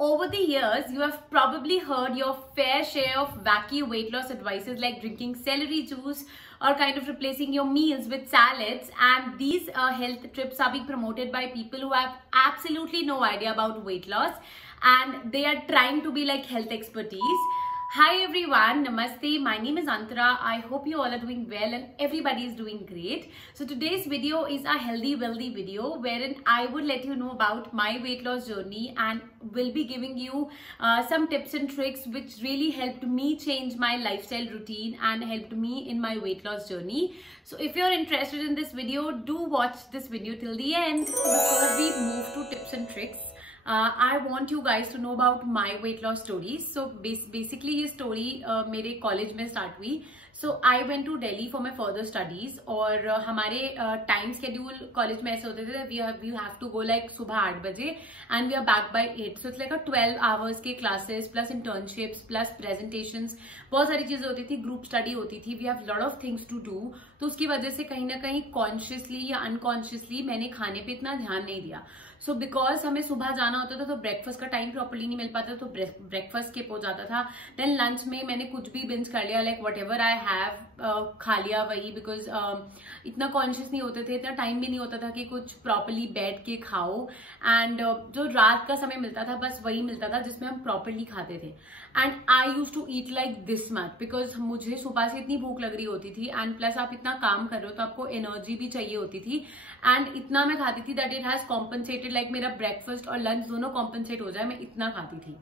Over the years, you have probably heard your fair share of wacky weight loss advices like drinking celery juice or kind of replacing your meals with salads. And these health tips are being promoted by people who have absolutely no idea about weight loss and they are trying to be like health expertise. Hi everyone, Namaste. My name is Antara. I hope you all are doing well and everybody is doing great. So today's video is a healthy, wealthy video wherein I would let you know about my weight loss journey and will be giving you some tips and tricks which really helped me change my lifestyle routine and helped me in my weight loss journey. So if you're interested in this video, do watch this video till the end. So before we move to tips and tricks, I want you guys to know about my weight loss stories. So basically ये story मेरे college में start हुई. So I went to Delhi for my further studies और हमारे time schedule college में ऐसे होते थे we have to go like सुबह 8 बजे and we are back by 8. So it's like a 12 hours के classes plus internships plus presentations, बहुत सारी चीजें होती थी, group study होती थी, we have lot of things to do. तो उसकी वजह से कहीं ना कहीं consciously या unconsciously मैंने खाने पे इतना ध्यान नहीं दिया. So because हमें सुबह जाना होता था तो ब्रेकफास्ट का टाइम प्रॉपर्ली नहीं मिल पाता तो ब्रेकफास्ट स्किप हो जाता था. देन लंच में मैंने कुछ भी बिंज कर लिया, like what ever I have खा लिया वही, बिकॉज इतना कॉन्शियस नहीं होते थे, इतना टाइम भी नहीं होता था कि कुछ प्रॉपर्ली बैठ के खाओ. एंड जो रात का समय मिलता था बस वही मिलता था जिसमें हम प्रॉपर्ली खाते थे. And I use to eat like this much because मुझे सुबह से इतनी भूख लग रही होती थी एंड प्लस आप इतना काम कर रहे हो तो आपको एनर्जी भी चाहिए होती थी. एंड इतना मैं खाती थी that it has compensated, like मेरा ब्रेकफास्ट और लंच दोनों कॉम्पनसेट हो जाए, मैं इतना खाती थी.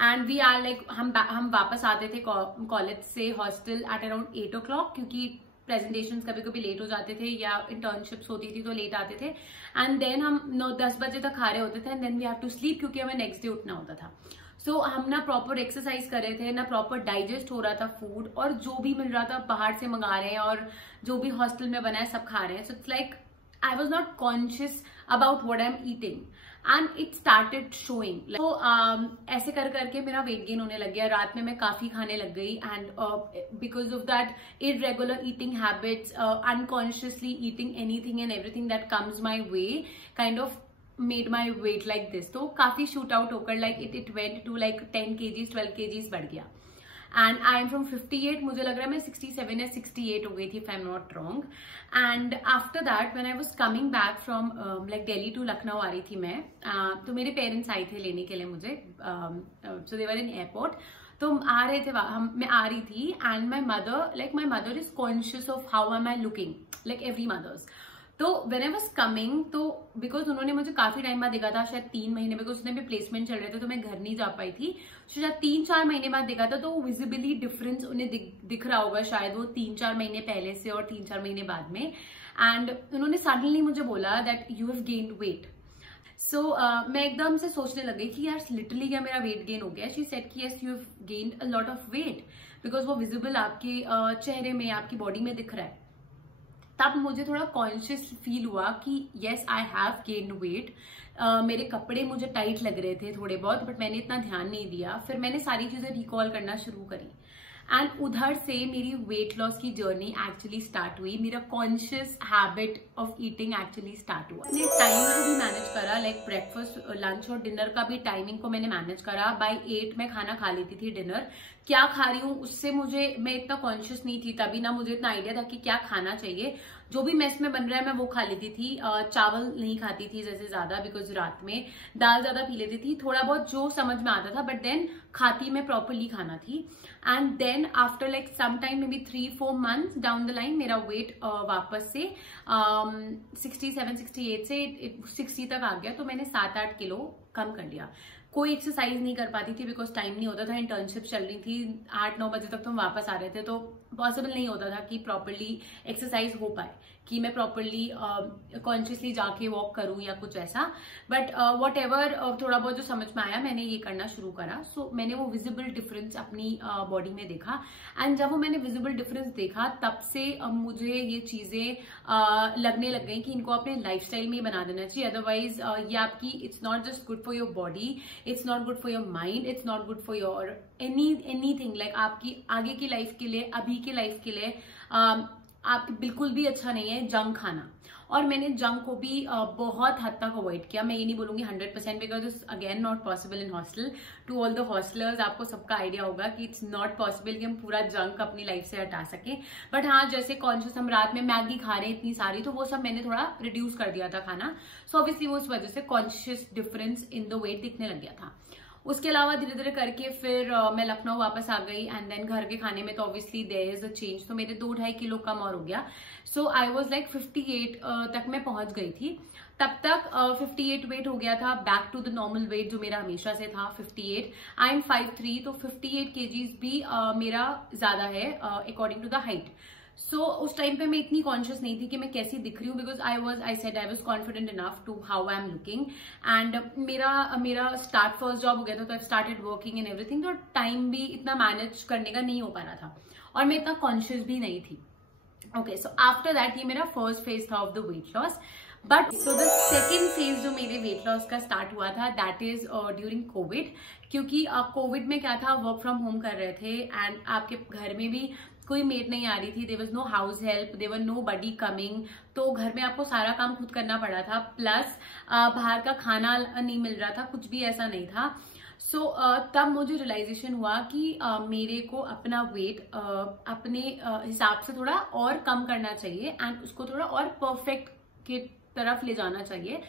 एंड वी आर लाइक हम वापस आते थे कॉलेज से हॉस्टल एट अराउंड 8 o'clock क्योंकि प्रेजेंटेशंस कभी कभी लेट हो जाते थे या इंटर्नशिप्स होती थी तो लेट आते थे. एंड देन हम 9-10 बजे तक खा रहे होते थे and then we have to sleep क्योंकि हमें नेक्स्ट डे उठना होता था. सो हम ना प्रॉपर एक्सरसाइज कर रहे थे, ना प्रॉपर डाइजेस्ट हो रहा था फूड, और जो भी मिल रहा था बाहर से मंगा रहे हैं और जो भी हॉस्टल में बना है सब खा रहे हैं. सो it's like I was not conscious about what I'm eating and it started showing. So ऐसे कर करके मेरा weight gain होने लग गया. रात में मैं काफी खाने लग गई and because of that irregular eating habits, unconsciously eating anything and everything that comes my way kind of made my weight like this. तो काफी shoot out होकर like it went to like 10 kgs 12 kgs बढ़ गया. And I am from 58, मुझे लग रहा है मैं 67 या 68 हो गई थी if I am not wrong. And after that when I was coming back from like Delhi to Lucknow आ रही थी मैं, तो मेरे पेरेंट्स आए थे लेने के लिए मुझे. So they were in airport. तो आ रहे थे मैं आ रही थी and my mother is conscious of how am I looking like every mothers. तो वेन आई वॉज कमिंग तो बिकॉज उन्होंने मुझे काफी टाइम बाद देखा था, शायद 3 महीने, बिकॉज उसने भी प्लेसमेंट चल रहे थे तो मैं घर नहीं जा पाई थी. शायद 3-4 महीने बाद देखा था तो विजिबली डिफरेंस उन्हें दिख रहा होगा, शायद वो 3-4 महीने पहले से और 3-4 महीने बाद में. एंड उन्होंने सडनली मुझे बोला that you have gained weight. So मैं एकदम से सोचने लग गई कि यार लिटरली क्या मेरा वेट गेन हो गया. शी सेड कि yes you have gained a lot of weight because वो विजिबल आपके चेहरे में, आपकी बॉडी में दिख रहा है. तब मुझे थोड़ा कॉन्शियस फील हुआ कि yes I have gained wait. मेरे कपड़े मुझे टाइट लग रहे थे थोड़े बहुत, बट मैंने इतना ध्यान नहीं दिया. फिर मैंने सारी चीजें रिकॉल करना शुरू करी एंड उधर से मेरी वेट लॉस की जर्नी एक्चुअली स्टार्ट हुई. मेरा conscious habit of eating actually start हुआ. मैंने टाइम को भी मैनेज करा, लाइक ब्रेकफास्ट, लंच और डिनर का भी टाइमिंग को मैंने मैनेज करा. बाय 8 मैं खाना खा लेती थी. डिनर क्या खा रही हूँ उससे मैं इतना कॉन्शियस नहीं थी तभी, ना मुझे इतना आइडिया था कि क्या खाना चाहिए. जो भी मेस में बन रहा है मैं वो खा लेती थी. चावल नहीं खाती थी जैसे ज्यादा बिकॉज रात में दाल ज्यादा पी लेती थी. थोड़ा बहुत जो समझ में आता था बट देन खाती मैं प्रॉपरली खाना थी. And then after like some time maybe 3-4 months down the line मेरा वेट वापस से 67-68 से 60 तक आ गया. तो मैंने 7-8 किलो कम कर लिया. कोई एक्सरसाइज नहीं कर पाती थी बिकॉज टाइम नहीं होता था, इंटर्नशिप चल रही थी. 8-9 बजे तक तो हम वापस आ रहे थे तो पॉसिबल नहीं होता था कि प्रॉपरली एक्सरसाइज हो पाए, कि मैं प्रॉपरली कॉन्शियसली जाके वॉक करूं या कुछ ऐसा. बट वॉट एवर थोड़ा बहुत जो समझ में आया मैंने ये करना शुरू करा. सो मैंने वो विजिबल डिफरेंस अपनी बॉडी में देखा. एंड जब वो मैंने विजिबल डिफरेंस देखा तब से मुझे ये चीजें लगने लग गई कि इनको अपने लाइफस्टाइल में ही बना देना चाहिए. अदरवाइज ये आपकी, it's not just good for your body, it's not good for your mind, it's not good for your anything. Like आपकी आगे की लाइफ के लिए, अभी की लाइफ के लिए आप बिल्कुल भी अच्छा नहीं है जंक खाना. और मैंने जंक को भी बहुत हद तक अवॉइड किया। मैं ये नहीं बोलूंगी 100% because it's again not possible in hostel. To all the hostellers, आपको सबका आइडिया होगा कि इट्स नॉट पॉसिबल कि हम पूरा जंक अपनी लाइफ से हटा सकें। बट हाँ, जैसे कॉन्शियस हम रात में मैगी खा रहे हैं इतनी सारी, तो वो सब मैंने थोड़ा रिड्यूस कर दिया था खाना। सो ऑब्वियसली वो उस वजह से conscious difference in the weight दिखने लग गया था। उसके अलावा धीरे धीरे करके फिर मैं लखनऊ वापस आ गई एंड देन घर के खाने में तो obviously there is a change. तो मेरे 2-2.5 किलो कम और हो गया। सो आई वॉज लाइक 58 तक मैं पहुंच गई थी। तब तक 58 वेट हो गया था, back to the normal weight जो मेरा हमेशा से था 58। आई एम 5'3", तो 58 kgs भी मेरा ज्यादा है अकॉर्डिंग टू द हाइट। सो उस टाइम पे मैं इतनी कॉन्शियस नहीं थी कि मैं कैसी दिख रही हूँ, because I was confident enough to how I am looking. And मेरा स्टार्ट फर्स्ट जॉब हो गया था, तो I started working and everything. तो टाइम भी इतना मैनेज करने का नहीं हो पा रहा था और मैं इतना कॉन्शियस भी नहीं थी। ओके, सो आफ्टर दैट ये मेरा फर्स्ट फेज था of the weight loss. But so the second phase जो मेरे वेट लॉस का स्टार्ट हुआ था, दैट इज ड्यूरिंग कोविड। क्योंकि कोविड में क्या था, वर्क फ्रॉम होम कर रहे थे एंड आपके घर में भी कोई मेड नहीं आ रही थी। There was no house help, there were nobody coming. तो घर में आपको सारा काम खुद करना पड़ा था, प्लस बाहर का खाना नहीं मिल रहा था, कुछ भी ऐसा नहीं था। सो तब मुझे रियलाइजेशन हुआ कि मेरे को अपना वेट अपने हिसाब से थोड़ा और कम करना चाहिए एंड उसको थोड़ा और परफेक्ट के तरफ ले जाना चाहिए।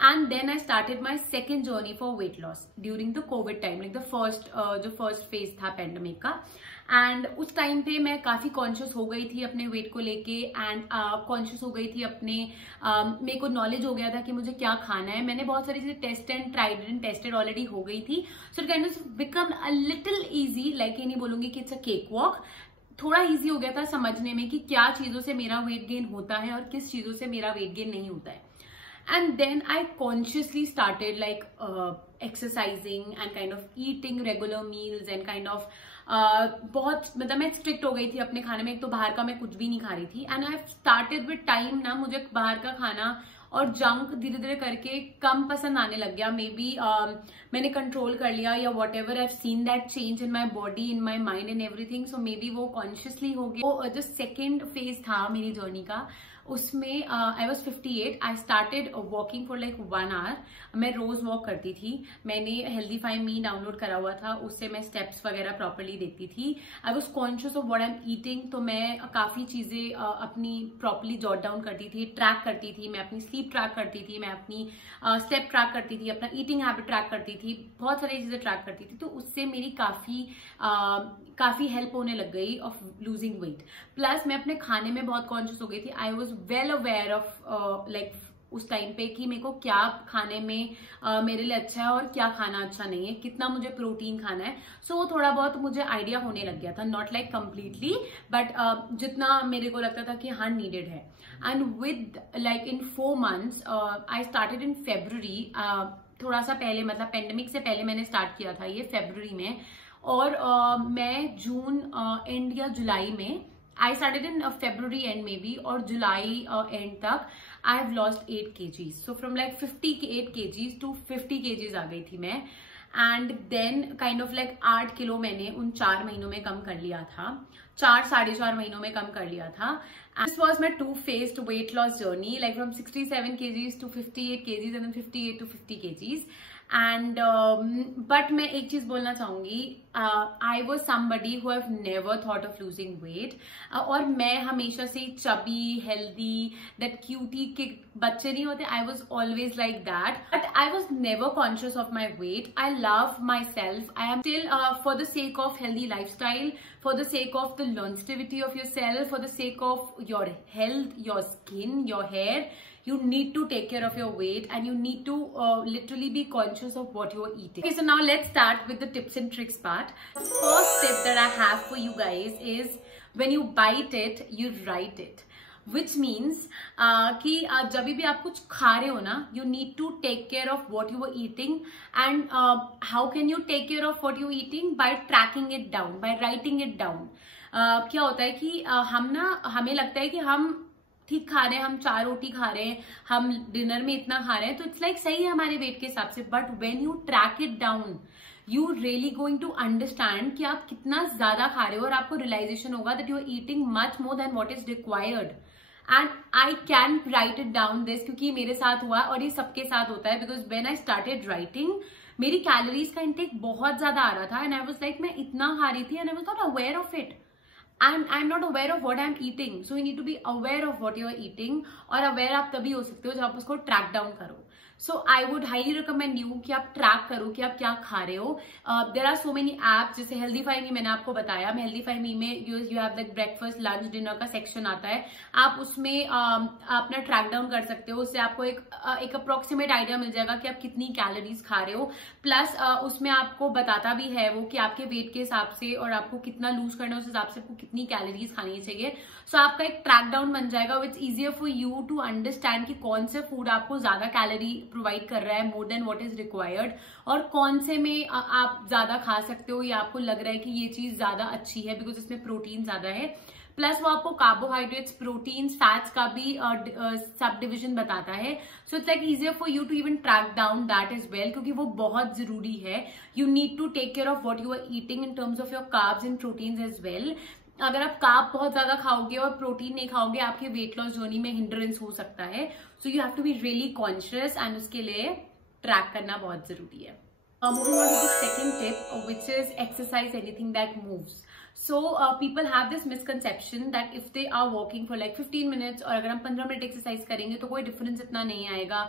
And then I started my second journey for weight loss during the covid time, like the first phase था पेंडेमिक का। एंड उस टाइम पे मैं काफी कॉन्शियस हो गई थी अपने वेट को लेके एंड कॉन्शियस हो गई थी अपने मेरे को नॉलेज हो गया था कि मुझे क्या खाना है। मैंने बहुत सारी चीजें test and tried and tested already हो गई थी। So it kind of become a little easy, like ये नहीं बोलूंगी कि इट्स अ केक वॉक। थोड़ा इजी हो गया था समझने में कि क्या चीजों से मेरा वेट गेन होता है और किस चीजों से मेरा वेट गेन नहीं होता है। And then I consciously started like exercising and kind of eating regular meals and kind of बहुत मतलब मैं स्ट्रिक्ट हो गई थी अपने खाने में। एक तो बाहर का मैं कुछ भी नहीं खा रही थी and I started with time ना, मुझे बाहर का खाना और जंक धीरे धीरे करके कम पसंद आने लग गया। मे बी मैंने कंट्रोल कर लिया या what ever, I have seen that change in my body, in my mind and everything. So may be वो कॉन्शियसली हो गया। वो जो सेकेंड फेज था मेरी जर्नी का, उसमें I was 58। I started walking for like 1 hour। मैं रोज वॉक करती थी। मैंने हेल्दीफाई मी डाउनलोड करा हुआ था, उससे मैं स्टेप्स वगैरह प्रॉपरली देखती थी। I was conscious of what I am eating, तो मैं काफी चीजें अपनी प्रॉपरली जॉट डाउन करती थी, ट्रैक करती थी। मैं अपनी स्लीप ट्रैक करती थी, मैं अपनी स्टेप ट्रैक करती थी, अपना ईटिंग हैबिट ट्रैक करती थी, बहुत सारी चीजें ट्रैक करती थी। तो उससे मेरी काफी हेल्प होने लग गई ऑफ लूजिंग वेट। प्लस मैं अपने खाने में बहुत कॉन्शियस हो गई थी। I was well aware of like उस टाइम पे कि मेरे को क्या खाने में मेरे लिए अच्छा है और क्या खाना अच्छा नहीं है, कितना मुझे प्रोटीन खाना है। सो वो थोड़ा बहुत मुझे आइडिया होने लग गया था, नॉट लाइक कंप्लीटली बट जितना मेरे को लगता था कि हाँ नीडेड है। And with like in 4 months I started in February, थोड़ा सा पहले, मतलब पेंडेमिक से पहले मैंने स्टार्ट किया था ये February में। और मैं जून एंड या जुलाई में, I started in February and maybe, और जुलाई एंड तक I have lost 8 kgs। So from like 58 kgs to 50 kgs आ गई थी मैं। And then kind of like 8 kilo मैंने उन 4 महीनों में कम कर लिया था, 4-4.5 महीनों में कम कर लिया था। This was my 2-phased weight loss journey, like from 67 kgs to 58 kgs and then 58 to 50 kgs. And but मैं एक चीज बोलना चाहूंगी, I was somebody who have never thought of losing weight. और मैं हमेशा से चबी, हेल्दी, दैट क्यूटी के बच्चे नहीं होते, I was always like that. But I was never conscious of my weight. I love my self. I am still for the sake of healthy life style, for the sake of the longevity of yourself, for the sake of your health, your skin, your hair, you need to take care of your weight and you need to literally be conscious of what you are eating. Okay, so now let's start with the tips and tricks part. First tip that I have for you guys is when you bite it, you write it. Which means कि जब भी आप कुछ खा रहे हो ना, you need to take care of what you are eating and how can you take care of what you are eating? By tracking it down, by writing it down. क्या होता है कि हमें लगता है कि हम ठीक खा रहे हैं, हम 4 रोटी खा रहे हैं, हम डिनर में इतना खा रहे हैं, तो इट्स लाइक सही है हमारे वेट के हिसाब से। But when you track it down, you really going to understand कि आप कितना ज्यादा खा रहे हो और आपको रियलाइजेशन होगा that you are eating much more than what is required. And I can write it down this, क्योंकि मेरे साथ हुआ और ये सबके साथ होता है, because when I started writing मेरी कैलोरीज का इंटेक बहुत ज्यादा आ रहा था एंड आई वाज लाइक मैं इतना खा रही थी and I was not aware of it and I am not aware of what I am eating. So you need to be aware of what you are eating, और aware आप तभी हो सकते हो जब आप उसको ट्रैक डाउन करो. So I would highly recommend you कि आप ट्रैक करो कि आप क्या खा रहे हो. There are so many apps, जैसे हेल्दीफाई मी मैंने आपको बताया. हेल्दीफाई मी में you have like breakfast lunch dinner का सेक्शन आता है. आप उसमें अपना ट्रैक डाउन कर सकते हो. उससे आपको एक अप्रोक्सीमेट आइडिया मिल जाएगा कि आप कितनी कैलोरीज खा रहे हो. प्लस उसमें आपको बताता भी है वो कि आपके वेट के हिसाब से और आपको कितना लूज करना है उस हिसाब से आपको कितनी कैलोरीज खानी चाहिए. सो आपका एक ट्रैक डाउन बन जाएगा which easier for you to understand कि कौन से फूड आपको ज्यादा कैलोरी प्रोवाइड कर रहा है, मोर देन व्हाट इज रिक्वायर्ड, और कौन से में आप ज्यादा खा सकते हो या आपको लग रहा है कि ये चीज ज्यादा अच्छी है बिकॉज इसमें प्रोटीन ज्यादा है. प्लस वो आपको कार्बोहाइड्रेट्स, प्रोटीन्स, फैट्स का भी सब डिविजन बताता है. So it's like easier for you to even track down that is well, क्योंकि वो बहुत जरूरी है. You need to take care of what you are eating in terms of your carbs and proteins as well. अगर आप carb बहुत ज्यादा खाओगे और प्रोटीन नहीं खाओगे, आपके वेट लॉस जर्नी में हिंड्रेंस हो सकता है. So you have to be really conscious and उसके लिए ट्रैक करना बहुत जरूरी है. Moving on to the second tip, which is exercise anything that moves. So people have this misconception that if they are walking for like 15 minutes और अगर हम 15 minute exercise करेंगे तो कोई डिफरेंस इतना नहीं आएगा.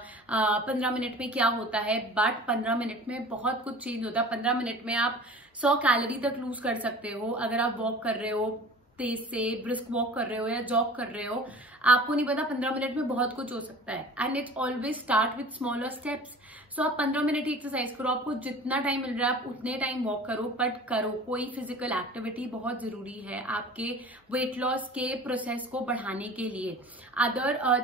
15 मिनट में क्या होता है, बट 15 मिनट में बहुत कुछ चेंज होता है. 15 मिनट में आप 100 कैलोरी तक लूज कर सकते हो अगर आप वॉक कर रहे हो, तेज से ब्रिस्क वॉक कर रहे हो या जॉग कर रहे हो. आपको नहीं पता 15 मिनट में बहुत कुछ हो सकता है. And it's always start with smaller steps. So आप 15 मिनट ही एक्सरसाइज करो. आपको जितना टाइम मिल रहा है आप उतने टाइम वॉक करो, बट करो. कोई फिजिकल एक्टिविटी बहुत जरूरी है आपके वेट लॉस के प्रोसेस को बढ़ाने के लिए.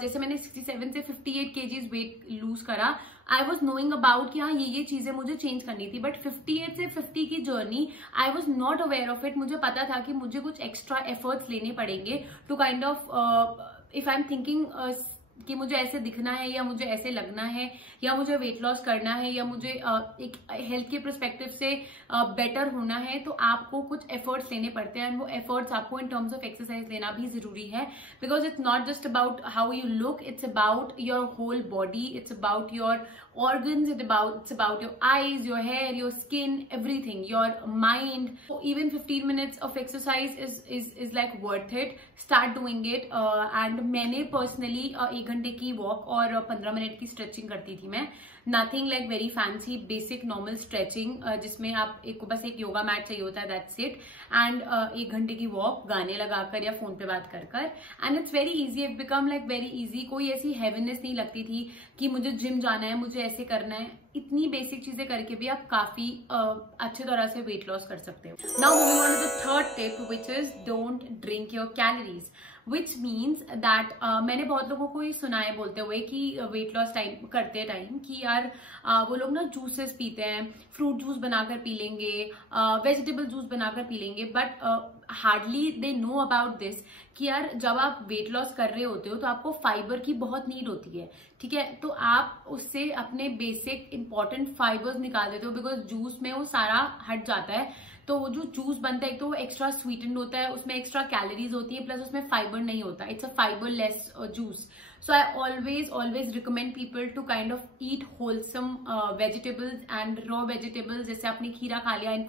जैसे मैंने 67 से 58 केजीज वेट लूज करा, आई वॉज नोइंग अबाउट कि हाँ ये चीजें मुझे चेंज करनी थी, बट 58 से 50 की journey I was not aware of it. मुझे पता था कि मुझे कुछ एक्स्ट्रा एफर्ट्स लेने पड़ेंगे to kind of, if I am thinking कि मुझे ऐसे दिखना है या मुझे ऐसे लगना है या मुझे वेट लॉस करना है या मुझे एक हेल्थ के पर्सपेक्टिव से बेटर होना है, तो आपको कुछ एफर्ट्स लेने पड़ते हैं. एंड वो एफर्ट्स आपको इन टर्म्स ऑफ एक्सरसाइज लेना भी जरूरी है, because it's not just about how you look, it's about your whole body, it's about your organs, it's about your eyes, your hair, your skin, everything, your mind. So even 15 minutes of exercise is like worth it. Start doing it. And मैंने personally 1 घंटे की walk और 15 minute की stretching करती थी मैं. Nothing like very fancy, basic normal stretching, जिसमें आप बस एक योगा मैट चाहिए होता है, that's it. And 1 घंटे की वॉक गाने लगाकर या फोन पे बात कर कर. And it's very easy, it become like very easy. कोई ऐसी हैवीनेस नहीं लगती थी कि मुझे जिम जाना है, मुझे ऐसे करना है. इतनी बेसिक चीजें करके भी आप काफी अच्छे तरह से वेट लॉस कर सकते हो. Now moving on to the third tip, which is don't drink your calories. Which means that मैंने बहुत लोगों को ये सुना है बोलते हुए कि वेट लॉस टाइम करते टाइम कि यार वो लोग ना जूसेस पीते हैं, फ्रूट जूस बनाकर पी लेंगे, वेजिटेबल जूस बनाकर पी लेंगे, but hardly they know about this कि यार जब आप वेट लॉस कर रहे होते हो तो आपको फाइबर की बहुत नीड होती है. ठीक है, तो आप उससे अपने बेसिक इंपॉर्टेंट फाइबर्स निकाल देते हो, बिकॉज जूस में वो सारा हट जाता है. तो वो जो जूस बनता है एक तो वो एक्स्ट्रा स्वीटेंड होता है, उसमें एक्स्ट्रा कैलोरीज होती है, प्लस उसमें फाइबर नहीं होता. It's a fibre less juice. So I always recommend people to kind of eat wholesome vegetables and raw vegetables. जैसे आपने खीरा खा लिया in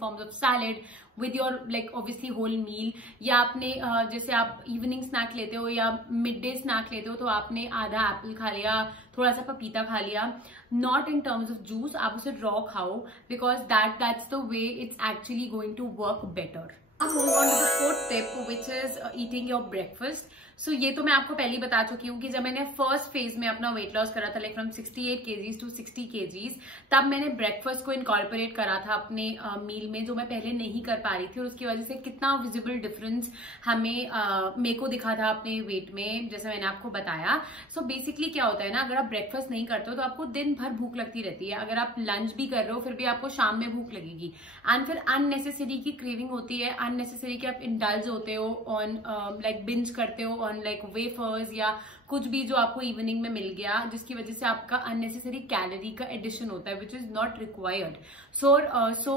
forms of salad with your like obviously whole meal, या आपने जैसे आप इवनिंग स्नैक लेते हो या मिड डे स्नैक लेते हो तो आपने आधा एप्पल खा लिया, थोड़ा सा पपीता खा लिया. Not in terms of juice, आप उसे रॉ खाओ, because that's the way it's actually going to work better. Moving on to the fourth tip, which is eating your breakfast. So ये तो मैं आपको पहले ही बता चुकी हूँ कि जब मैंने फर्स्ट फेज में अपना वेट लॉस करा था, like from 68 kgs to 60 kgs, तब मैंने ब्रेकफास्ट को इनकॉर्पोरेट करा था अपने मील में, जो मैं पहले नहीं कर पा रही थी, और उसकी वजह से कितना विजिबल डिफरेंस मेरे को दिखा था अपने वेट में, जैसे मैंने आपको बताया. सो बेसिकली क्या होता है ना, अगर आप ब्रेकफास्ट नहीं करते हो तो आपको दिन भर भूख लगती रहती है. अगर आप लंच भी कर रहे हो फिर भी आपको शाम में भूख लगेगी, एंड फिर अननेसेसरी की क्रेविंग होती है, अननेसेसरी के आप इंडल्ज होते हो ऑन लाइक बिंज करते हो ऑन लाइक वेफर्स या कुछ भी जो आपको इवनिंग में मिल गया, जिसकी वजह से आपका अननेसेसरी कैलोरी का एडिशन होता है, which is not required. So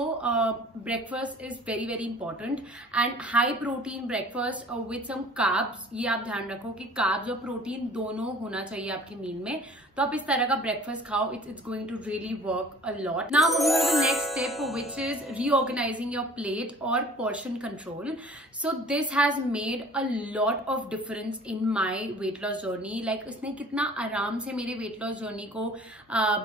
breakfast is very very important and high protein breakfast with some carbs. ये आप ध्यान रखो कि कार्ब्स और प्रोटीन दोनों होना चाहिए आपकी मील में. तो आप इस तरह का ब्रेकफास्ट खाओ. It's going to really work a lot. Now moving on to the next step which is reorganising your plate और portion control. So this has made a lot of difference in my weight loss journey. Like इसने कितना आराम से मेरे wait loss journey को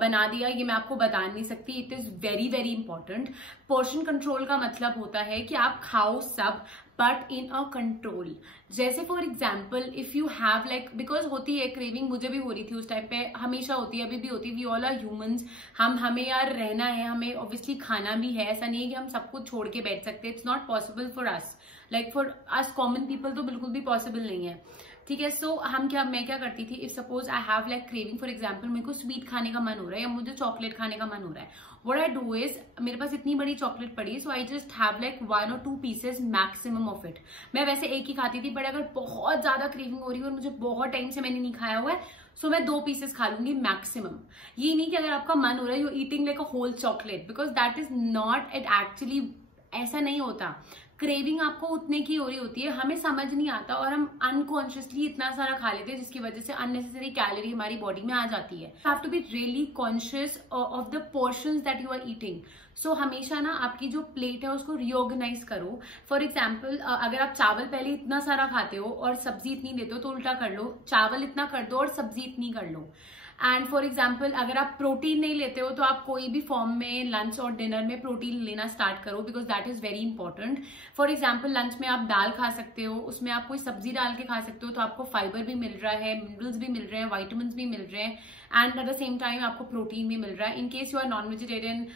बना दिया, ये मैं आपको बता नहीं सकती. It is very very important. Portion control का मतलब होता है कि आप खाओ सब बट इन अ कंट्रोल. जैसे for example if you have like, because होती है क्रेविंग, मुझे भी हो रही थी उस टाइम पे, हमेशा होती है, अभी भी होती है. We all are humans. हमें यार रहना है, हमें ऑब्वियसली खाना भी है. ऐसा नहीं है कि हम सब कुछ छोड़ के बैठ सकते. It's not possible for us. Like for us common people तो बिल्कुल भी पॉसिबल नहीं है. ठीक है. सो मैं क्या करती थी, if suppose I have like craving, for example मेरे को स्वीट खाने का मन हो रहा है या मुझे चॉकलेट खाने का मन हो रहा है, व्हाट आई डू इज, मेरे पास इतनी बड़ी चॉकलेट पड़ी, so I just have like 1 or 2 pieces maximum of it. मैं वैसे एक ही खाती थी, बट अगर बहुत ज्यादा क्रेविंग हो रही है और मुझे बहुत टाइम से मैंने नहीं खाया हुआ है, सो मैं 2 पीसेस खा लूंगी मैक्सिमम. ये नहीं कि अगर आपका मन हो रहा है you eating like a whole chocolate, because that is not it. Actually ऐसा नहीं होता. क्रेविंग आपको उतने की हो रही होती है, हमें समझ नहीं आता और हम अनकॉन्शियसली इतना सारा खा लेते हैं, जिसकी वजह से अननेसेसरी कैलोरी हमारी बॉडी में आ जाती है. You have to be really conscious of the portions that you are eating. So हमेशा ना आपकी जो प्लेट है उसको रीऑर्गेनाइज करो. फॉर एग्जाम्पल अगर आप चावल पहले इतना सारा खाते हो और सब्जी इतनी लेते हो, तो उल्टा कर लो, चावल इतना कर दो और सब्जी इतनी कर लो. एंड फॉर एग्जाम्पल अगर आप प्रोटीन नहीं लेते हो, तो आप कोई भी फॉर्म में लंच और डिनर में प्रोटीन लेना स्टार्ट करो, because that is very important. For example lunch में आप दाल खा सकते हो, उसमें आप कोई सब्जी डाल के खा सकते हो, तो आपको फाइबर भी मिल रहा है, मिनरल्स भी मिल रहे हैं, वाइटामिन भी मिल रहे हैं, and at the same time आपको प्रोटीन भी मिल रहा है. In case you are non vegetarian,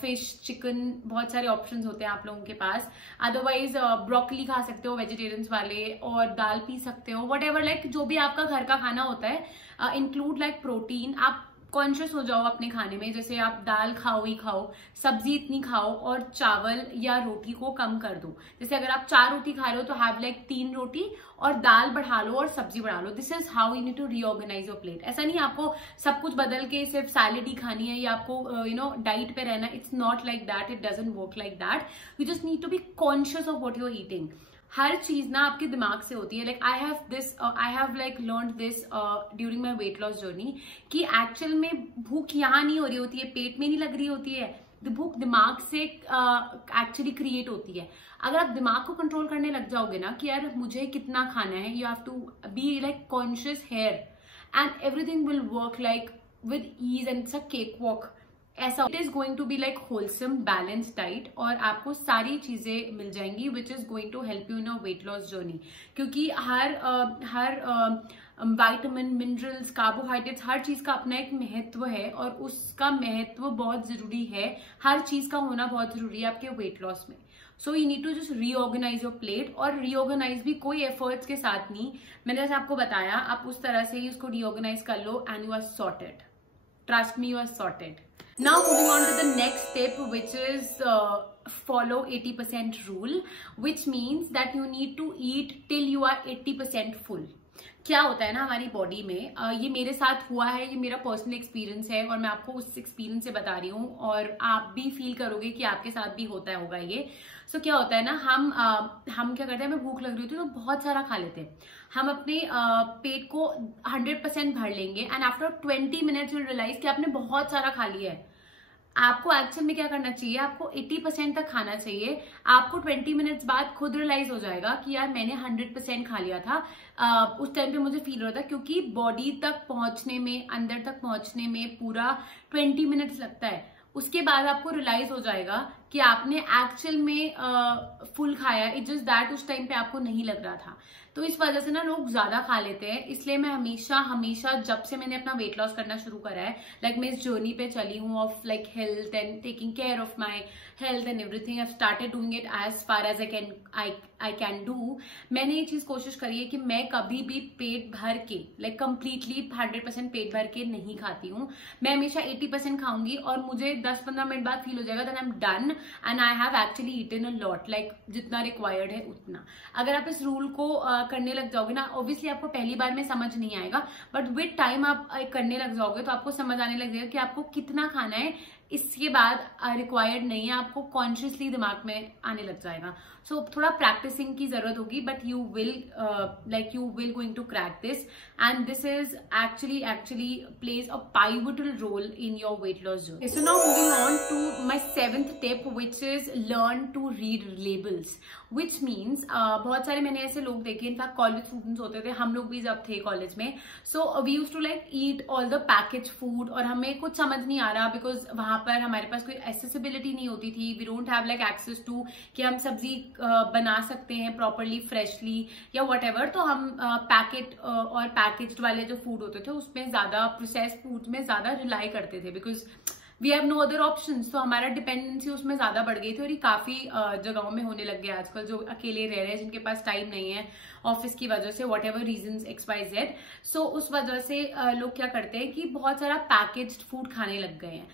fish, chicken, बहुत सारे ऑप्शंस होते हैं आप लोगों के पास. अदरवाइज ब्रोकली खा सकते हो वेजिटेरियंस वाले, और दाल पी सकते हो, वट एवर, लाइक जो भी आपका घर का खाना होता है, इंक्लूड लाइक प्रोटीन. आप कॉन्शियस हो जाओ अपने खाने में, जैसे आप दाल खाओ ही खाओ, सब्जी इतनी खाओ, और चावल या रोटी को कम कर दो. जैसे अगर आप 4 रोटी खा रहे हो तो हैव लाइक 3 रोटी, और दाल बढ़ा लो और सब्जी बढ़ा लो. This is how you need to reorganise your plate. ऐसा नहीं आपको सब कुछ बदल के सिर्फ सैलेड ही खानी है या आपको डाइट पे रहना. It's not like that. It doesn't work like that. You just need to be conscious of what you are eating. हर चीज ना आपके दिमाग से होती है. Like I have like learned this during my weight loss journey, कि actual में भूख यहाँ नहीं हो रही होती है, पेट में नहीं लग रही होती है. भूख दिमाग से एक्चुअली क्रिएट होती है. अगर आप दिमाग को कंट्रोल करने लग जाओगे ना कि यार मुझे कितना खाना है, you have to be like conscious here, and everything will work like with ease, and it's a cake walk. ऐसा it is going to be like wholesome balance diet, और आपको सारी चीजें मिल जाएंगी which is going to help you in a weight loss journey. क्योंकि हर vitamin, minerals, carbohydrates, हर चीज का अपना एक महत्व है, और उसका महत्व बहुत जरूरी है. हर चीज का होना बहुत जरूरी है आपके वेट लॉस में. So you need to just reorganise your plate. और रीऑर्गेनाइज भी कोई एफर्ट्स के साथ नहीं, मैंने जैसे आपको बताया, आप उस तरह से ही उसको रीऑर्गेनाइज कर लो and you are sorted. Trust me, you are sorted. Now moving on to the next step, which is follow 80% rule, which means that you need to eat till you are 80% full. क्या होता है ना हमारी body में, ये मेरे साथ हुआ है, ये मेरा पर्सनल एक्सपीरियंस है, और मैं आपको उस एक्सपीरियंस से बता रही हूँ, और आप भी फील करोगे कि आपके साथ भी होता होगा ये. सो क्या होता है ना, हम क्या करते हैं, हमें भूख लग रही होती है तो बहुत सारा खा लेते हैं. हम अपने पेट को 100% भर लेंगे, and after 20 minutes you realise कि आपने बहुत सारा खा लिया है. आपको एक्चुअल में क्या करना चाहिए, आपको 80% तक खाना चाहिए. आपको 20 मिनट्स बाद खुद रियलाइज हो जाएगा कि यार मैंने 100% खा लिया था. उस टाइम पे मुझे फील हो रहा था, क्योंकि बॉडी तक पहुंचने में, अंदर तक पहुंचने में पूरा 20 मिनट्स लगता है. उसके बाद आपको रियलाइज हो जाएगा कि आपने एक्चुअल में फुल खाया. इट जस्ट दैट उस टाइम पे आपको नहीं लग रहा था. तो इस वजह से ना लोग ज्यादा खा लेते हैं. इसलिए मैं हमेशा जब से मैंने अपना वेट लॉस करना शुरू करा है, लाइक मैं इस जर्नी पे चली हूँ of like health and taking care of my health and everything, I started doing it as far as I can do. मैंने ये चीज कोशिश करी है कि मैं कभी भी पेट भर के, लाइक कंप्लीटली 100% पेट भर के नहीं खाती हूँ. मैं हमेशा 80% खाऊंगी, और मुझे 10-15 मिनट बाद फील हो जाएगा that I am done and I have actually eaten a lot, like जितना रिक्वायर्ड है उतना. अगर आप इस रूल को करने लग जाओगे ना, ऑब्वियसली आपको पहली बार में समझ नहीं आएगा, बट विद टाइम आप करने लग जाओगे तो आपको समझ आने लग जाएगा कि आपको कितना खाना है, इसके बाद रिक्वायर्ड नहीं है, आपको कॉन्शियसली दिमाग में आने लग जाएगा. सो थोड़ा प्रैक्टिसिंग की जरूरत होगी, but you will going to crack this, and this is actually plays a pivotal role in your weight loss journey. So now moving on to my 7th tip, which is learn to read labels, which means बहुत सारे मैंने ऐसे लोग देखे, in fact college students होते थे, हम लोग भी जब थे कॉलेज में, so we use to like eat all the package food, और हमें कुछ समझ नहीं आ रहा बिकॉज वहां पर हमारे पास कोई एक्सेसिबिलिटी नहीं होती थी. We don't have like access to कि हम सब्जी बना सकते हैं प्रॉपरली फ्रेशली या वट एवर, तो हम पैकेट और पैकेज्ड वाले जो फूड होते थे उसमें ज्यादा, प्रोसेस फूड में ज्यादा रिलाई करते थे because we have no other options. तो हमारा डिपेंडेंसी उसमें ज्यादा बढ़ गई थी, और ये काफी जगहों में होने लग गया आजकल, जो अकेले रह रहे हैं, जिनके पास टाइम नहीं है ऑफिस की वजह से, वट एवर रीजन XYZ. सो उस वजह से लोग क्या करते हैं कि बहुत सारा पैकेज्ड फूड खाने लग गए हैं.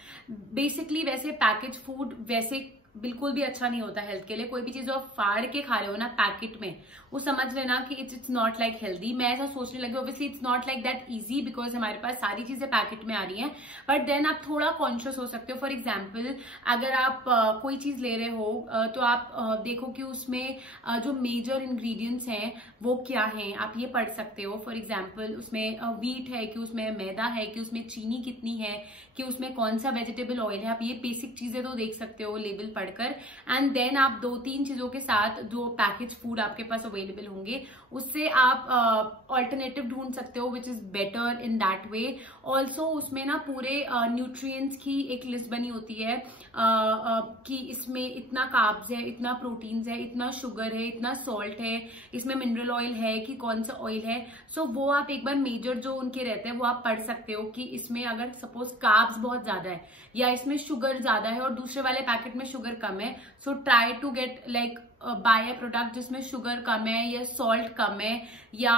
बेसिकली वैसे पैकेज फूड वैसे बिल्कुल भी अच्छा नहीं होता हेल्थ के लिए. कोई भी चीज आप फाड़ के खा रहे हो ना पैकेट में, वो समझ लेना कि इट्स नॉट लाइक हेल्दी. मैं ऐसा सोचने लगी, obviously it's not like that easy because हमारे पास सारी चीजें पैकेट में आ रही हैं, बट देन आप थोड़ा कॉन्शियस हो सकते हो. फॉर एग्जाम्पल अगर आप कोई चीज ले रहे हो तो आप देखो कि उसमें जो मेजर इंग्रेडिएंट्स हैं वो क्या हैं, आप ये पढ़ सकते हो. फॉर एग्जाम्पल उसमें व्हीट है कि उसमें मैदा है कि उसमें चीनी कितनी है कि उसमें कौन सा वेजिटेबल ऑयल है, आप ये बेसिक चीजें तो देख सकते हो लेबल पढ़कर. एंड देन आप 2-3 चीजों के साथ जो पैकेज फूड आपके पास अवेलेबल होंगे उससे आप ऑल्टरनेटिव ढूंढ सकते हो which is better in that way. Also उसमें ना पूरे न्यूट्रिएंट्स की एक लिस्ट बनी होती है कि इसमें इतना कार्ब्स है, इतना प्रोटीन्स है, इतना शुगर है, इतना सॉल्ट है, इसमें मिनरल ऑयल है कि कौन सा ऑयल है. सो वो आप एक बार मेजर जो उनके रहते हैं वो आप पढ़ सकते हो कि इसमें अगर सपोज कार्ब्स बहुत ज्यादा है या इसमें शुगर ज्यादा है और दूसरे वाले पैकेट में शुगर कम है, so try to get like buy a product जिसमें शुगर कम है या सॉल्ट कम है या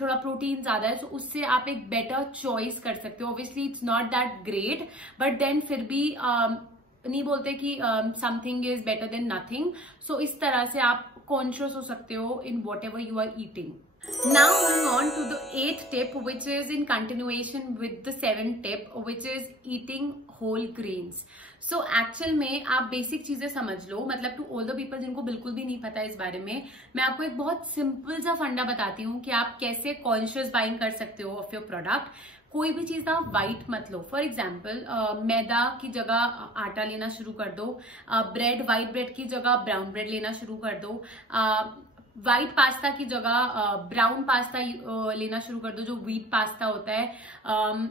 थोड़ा प्रोटीन ज्यादा है. सो उससे आप एक बेटर चॉइस कर सकते हो. Obviously it's not that great, but then फिर भी नहीं बोलते कि something is better than nothing. So इस तरह से आप कॉन्शियस हो सकते हो in whatever you are eating. Now moving on to the 8th tip, which is in continuation with the 7th tip, which is eating whole grains. So actual में आप basic चीजें समझ लो, मतलब टू ऑल द पीपल जिनको बिल्कुल भी नहीं पता इस बारे में, मैं आपको एक बहुत सिंपल सा फंडा बताती हूँ कि आप कैसे कॉन्शियस बाइंग कर सकते हो ऑफ योर प्रोडक्ट. कोई भी चीज आप व्हाइट मत लो. फॉर एग्जाम्पल मैदा की जगह आटा लेना शुरू कर दो, व्हाइट ब्रेड की जगह ब्राउन ब्रेड लेना शुरू कर दो, व्हाइट पास्ता की जगह ब्राउन पास्ता लेना शुरू कर दो जो व्हीट पास्ता होता है.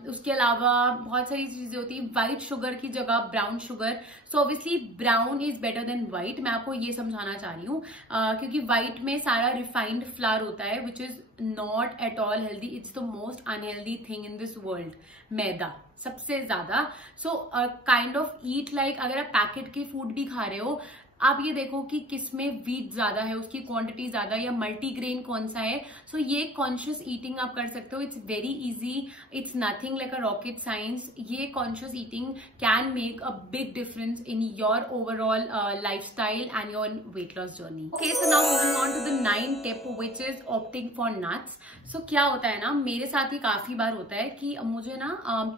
उसके अलावा बहुत सारी चीजें होती है. व्हाइट शुगर की जगह brown sugar. So obviously brown is better then white. मैं आपको ये समझाना चाह रही हूँ क्योंकि व्हाइट में सारा रिफाइंड फ्लावर होता है which is not at all healthy. It's the most unhealthy thing in this world, maida सबसे ज्यादा. So kind of eat like अगर आप पैकेट के फूड भी खा रहे हो, आप ये देखो कि किसमें व्हीट ज्यादा है, उसकी क्वांटिटी ज्यादा या मल्टीग्रेन कौन सा है. सो ये कॉन्शियस ईटिंग आप कर सकते हो. It's very easy, it's nothing like a rocket science. ये conscious eating can make a big difference in your overall lifestyle and your weight loss journey. Okay, so now moving on to the 9th tip which is opting for nuts. So क्या होता है ना, मेरे साथ ही काफी बार होता है कि मुझे ना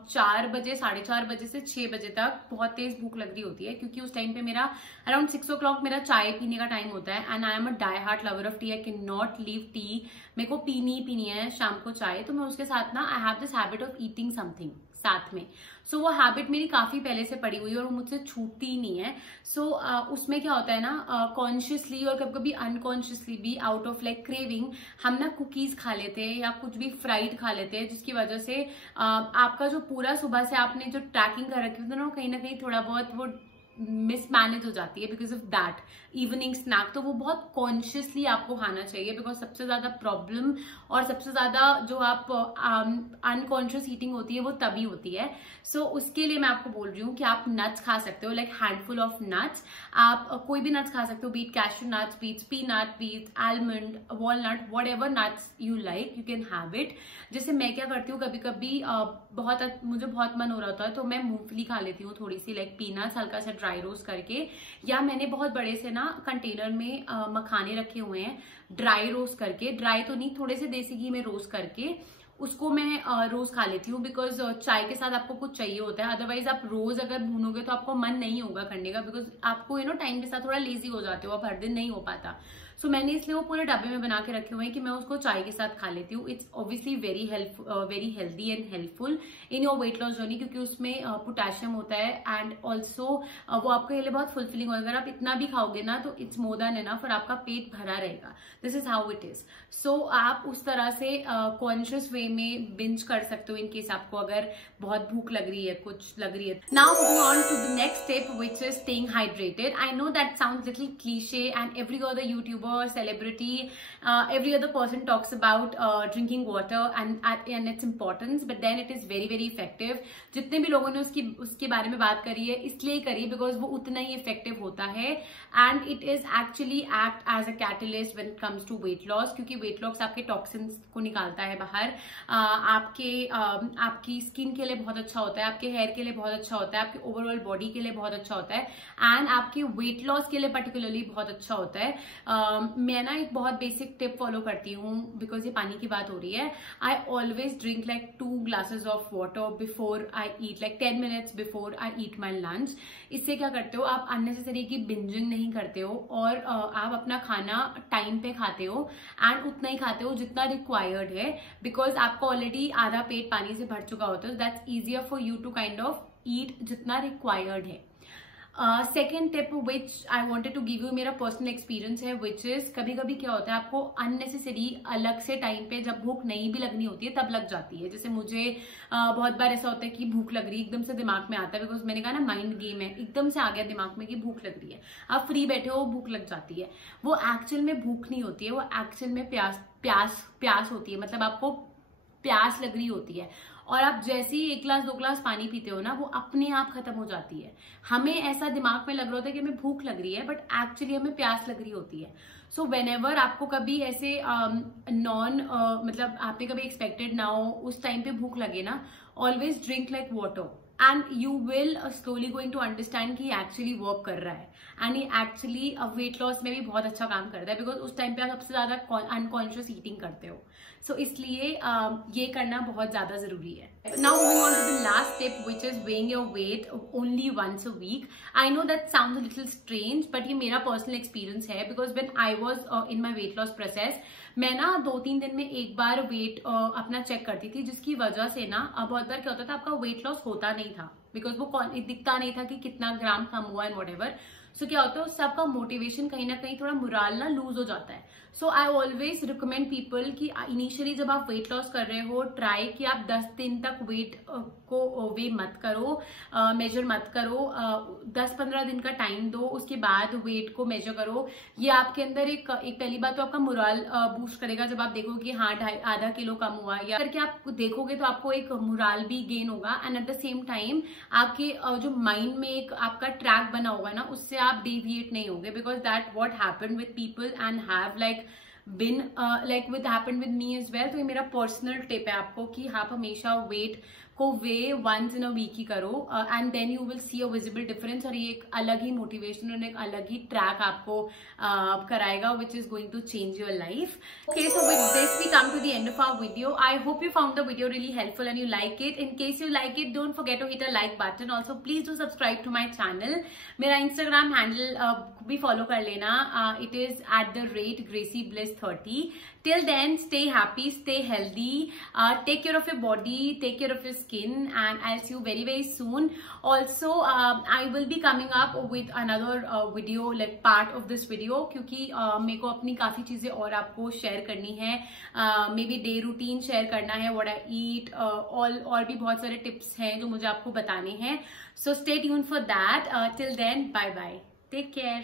4 बजे 4:30 बजे से 6 बजे तक बहुत तेज भूख लग रही होती है क्योंकि उस टाइम पे मेरा अराउंड 6 o'clock मेरा चाय पीने का टाइम होता है. And I am a die heart lover of tea. I can not leave tea. मेरे को पीनी है शाम को चाय. तो मैं उसके साथ ना I have this habit of eating something साथ में. सो वो हैबिट मेरी काफी पहले से पड़ी हुई है और वो मुझसे छूटती ही नहीं है. सो उसमें क्या होता है ना, कॉन्शियसली और कभी कभी अनकॉन्शियसली भी आउट ऑफ लाइक क्रेविंग हम ना कुकीज खा लेते हैं या कुछ भी फ्राइड खा लेते हैं, जिसकी वजह से आपका जो पूरा सुबह से आपने जो ट्रैकिंग कर रखी होती है ना, कहीं ना कहीं थोड़ा बहुत वो मिसमैनेज हो जाती है because of that evening snack. तो वो बहुत कॉन्शियसली आपको खाना चाहिए बिकॉज सबसे ज्यादा प्रॉब्लम और सबसे ज्यादा जो आप अनकॉन्शियस ईटिंग होती है वो तभी होती है. सो उसके लिए मैं आपको बोल रही हूँ कि आप नट्स खा सकते हो, लाइक हैंडफुल ऑफ नट्स. आप कोई भी नट्स खा सकते हो, be it cashew nuts, be it peanut, be it almond, walnut, whatever nuts you like you can have it. जैसे मैं क्या करती हूँ, कभी कभी मुझे बहुत मन हो रहा होता है तो मैं मूंगफली खा लेती हूँ थोड़ी सी, लाइक पीनट्स, हल्का सा ड्राई रोस्ट करके, या मैंने बहुत बड़े से ना कंटेनर में मखाने रखे हुए हैं ड्राई रोस्ट करके, ड्राई तो नहीं, थोड़े से देसी घी में रोस्ट करके उसको मैं रोज खा लेती हूँ। बिकॉज चाय के साथ आपको कुछ चाहिए होता है, अदरवाइज आप रोज अगर भूनोगे तो आपको मन नहीं होगा करने का, बिकॉज आपको टाइम के साथ थोड़ा लेजी हो जाते हो, आप हर दिन नहीं हो पाता। सो मैंने इसलिए वो पूरे डब्बे में बना के रखे हुए हैं कि मैं उसको चाय के साथ खा लेती हूँ। It's obviously very healthy and helpful in your weight loss journey, क्योंकि उसमें पोटेशियम होता है एंड ऑल्सो वो आपके लिए बहुत फुलफिलिंग होगा। अगर आप इतना भी खाओगे ना तो इट्स मोर देन एनफ, और आपका पेट भरा रहेगा। This is how it is. So आप उस तरह से कॉन्शियस वे में बिंज कर सकते हो इनकेस आपको अगर बहुत भूख लग रही है, कुछ लग रही है। Now moving on to the next step which is staying hydrated. I know that sounds little cliche and every other YouTuber, celebrity, every other person talks about drinking water and its importance, but then it is very very effective. जितने भी लोगों ने उसके बारे में बात करी है इसलिए करी बिकॉज वो उतना ही इफेक्टिव होता है and it is actually act as a catalyst when it comes to weight loss, क्योंकि वेट लॉस आपके टॉक्सिन्स को निकालता है बाहर, आपकी स्किन के लिए बहुत अच्छा होता है, आपके हेयर के लिए बहुत अच्छा होता है, आपके ओवरऑल बॉडी के लिए बहुत अच्छा होता है एंड आपके वेट लॉस के लिए पर्टिकुलरली बहुत अच्छा होता है। मैं ना एक बहुत बेसिक टिप फॉलो करती हूँ बिकॉज ये पानी की बात हो रही है। I always drink like 2 glasses of water before I eat, like 10 minutes before I eat my lunch. इससे क्या करते हो, आप अननेसेसरी की बिंजिंग नहीं करते हो और आप अपना खाना टाइम पे खाते हो एंड उतना ही खाते हो जितना रिक्वायर्ड है, बिकॉज आपका ऑलरेडी आधा पेट पानी से भर चुका होता है। That's easier for you to kind of eat जितना रिक्वायर्ड है। Second tip which I wanted to give you, मेरा पर्सनल एक्सपीरियंस है, विच इज कभी कभी क्या होता है आपको अननेसेसरी अलग से टाइम पे जब भूख नहीं भी लगनी होती है तब लग जाती है। जैसे मुझे बहुत बार ऐसा होता है कि भूख लग रही है, एकदम से दिमाग में आता है, बिकॉज मैंने कहा ना माइंड गेम है, एकदम से आ गया दिमाग में कि भूख लग रही है, आप फ्री बैठे हो भूख लग जाती है। वो एक्चुअल में भूख नहीं होती है, वो एक्चुअल में प्यास होती है, मतलब आपको प्यास लग रही होती है और आप जैसे ही 1 ग्लास 2 ग्लास पानी पीते हो ना वो अपने आप खत्म हो जाती है। हमें ऐसा दिमाग में लग रहा होता है कि हमें भूख लग रही है बट एक्चुअली हमें प्यास लग रही होती है। सो व्हेनेवर आपको कभी ऐसे मतलब आपने कभी एक्सपेक्टेड ना हो उस टाइम पे भूख लगे ना, always drink like water and you will slowly going to understand कि एक्चुअली वर्क कर रहा है एंड ये एक्चुअली वेट लॉस में भी बहुत अच्छा काम करता है, बिकॉज उस टाइम पे आप सबसे ज्यादा अनकॉन्शियस ईटिंग करते हो। सो इसलिए ये करना बहुत ज्यादा जरूरी है। Now moving on to the last tip which is weighing your weight only once a week. I know that sounds a little strange but ये मेरा पर्सनल एक्सपीरियंस है, because when I was in my weight loss process मैं ना 2-3 दिन में एक बार wait अपना check करती थी, जिसकी वजह से ना बहुत बार क्या होता था आपका वेट लॉस होता नहीं था, बिकॉज वो दिखता नहीं था कि कितना ग्राम कम हुआ एंड व्हाटएवर। सो क्या होता है सबका मोटिवेशन कहीं ना कहीं थोड़ा मोराल ना लूज हो जाता है। सो आई ऑलवेज रिकमेंड पीपल कि इनिशियली जब आप वेट लॉस कर रहे हो ट्राई कि आप 10 दिन तक वेट को वे मत करो, मेजर मत करो, 10-15 दिन का टाइम दो, उसके बाद वेट को मेजर करो। ये आपके अंदर एक पहली बात तो आपका मोराल बूस्ट करेगा जब आप देखोगे कि हाँ आधा किलो कम हुआ, या करके आप देखोगे तो आपको एक मोराल भी गेन होगा and at the same time आपके जो माइंड में एक आपका ट्रैक बना होगा ना उससे आप डेविएट नहीं होगे, because that what happened with people and have like with happened with me as well. तो ये मेरा पर्सनल टिप है आपको कि आप हमेशा वेट को वे वंस इन अ वीक ही करो and then you will see a visible difference, और ये एक अलग ही मोटिवेशन और एक अलग ही ट्रैक आपको कराएगा which is going to change your life. Okay, so with this we come to the end of our video. I hope you found the video really helpful and you like it. In case you like it don't forget to hit a like button, also please do subscribe to my channel. मेरा Instagram handle भी follow कर लेना, it is @GracieBliss30। Till then, stay happy, stay healthy, take care of your body, take care of your skin, and I'll see you very very soon. Also, I will be coming up with another video, like part of this video, क्योंकि मेरे को अपनी काफी चीजें और आपको share करनी है, may be day routine share करना है, what I eat, और भी बहुत सारे टिप्स हैं जो मुझे आपको बताने हैं. So stay tuned for that. Till then, bye bye. Take care.